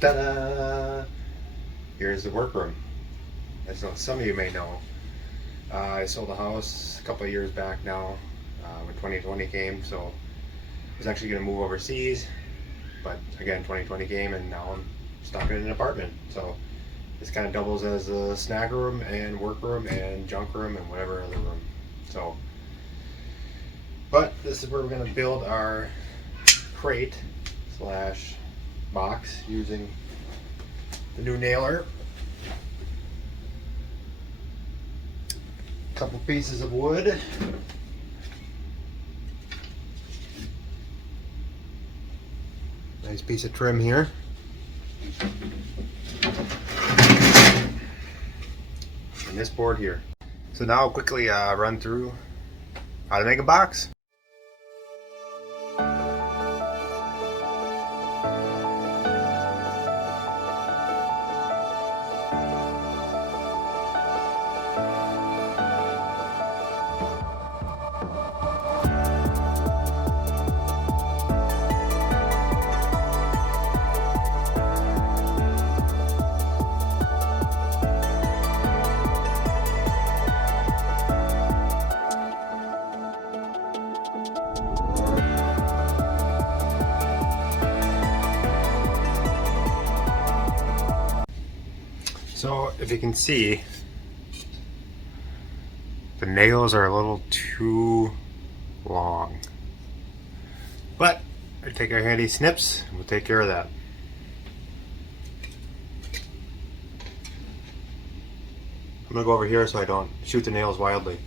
Ta-da! Here's the workroom. As some of you may know, I sold a house a couple of years back now when 2020 came, so I was actually going to move overseas, but again 2020 came and now I'm stuck in an apartment. So this kind of doubles as a snack room and workroom and junk room and whatever other room. So, but this is where we're going to build our crate slash box using the new nailer. Couple pieces of wood. Nice piece of trim here. And this board here. So now I'll quickly run through how to make a box. So if you can see, the nails are a little too long, but I take our handy snips and we'll take care of that. I'm gonna go over here so I don't shoot the nails wildly.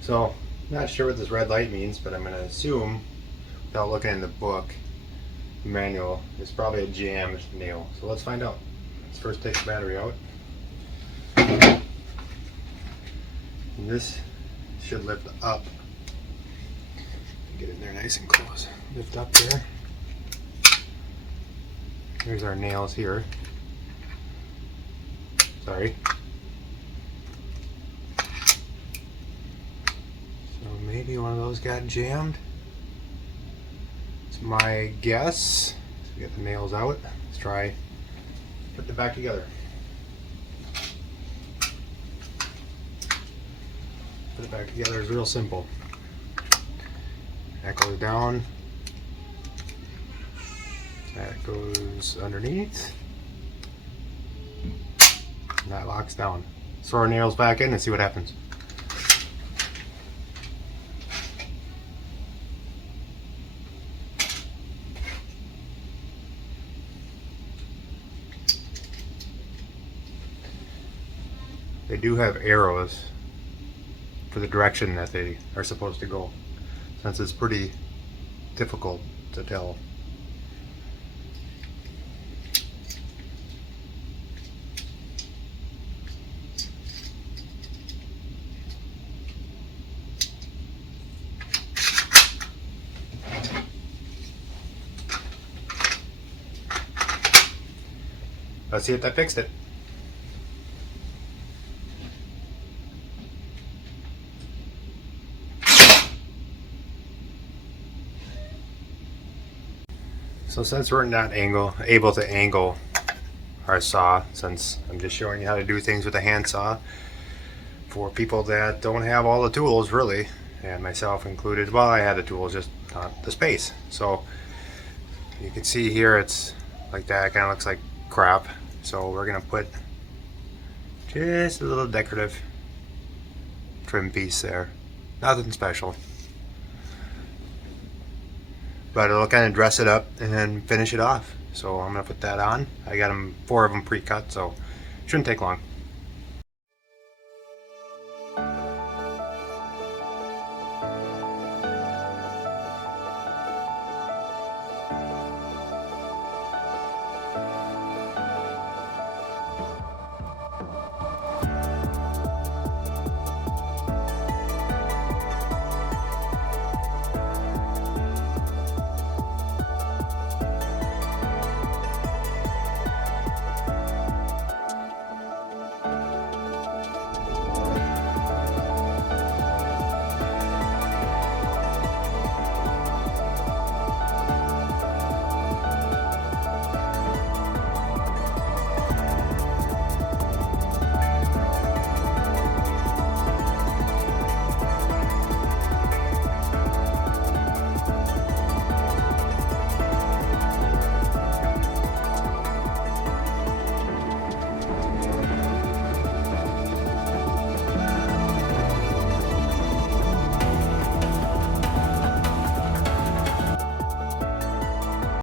So, not sure what this red light means, but I'm going to assume, without looking in the book, manual, it's probably a jammed nail. So let's find out. Let's first take the battery out. And this should lift up. Get in there nice and close. Lift up there. Here's our nails here. Sorry. Maybe one of those got jammed. It's my guess. So we get the nails out. Let's try putting it back together. Put it back together is real simple. That goes down. That goes underneath. And that locks down. Throw our nails back in and see what happens. They do have arrows for the direction that they are supposed to go, since it's pretty difficult to tell. Let's see if that fixed it. So since we're not able to angle our saw, since I'm just showing you how to do things with a handsaw, for people that don't have all the tools really, and myself included, well, I had the tools, just not the space. So you can see here it's like that, it kind of looks like crap. So we're gonna put just a little decorative trim piece there, nothing special. but it'll kind of dress it up and finish it off. So I'm gonna put that on. I got them, 4 of them pre-cut, so shouldn't take long.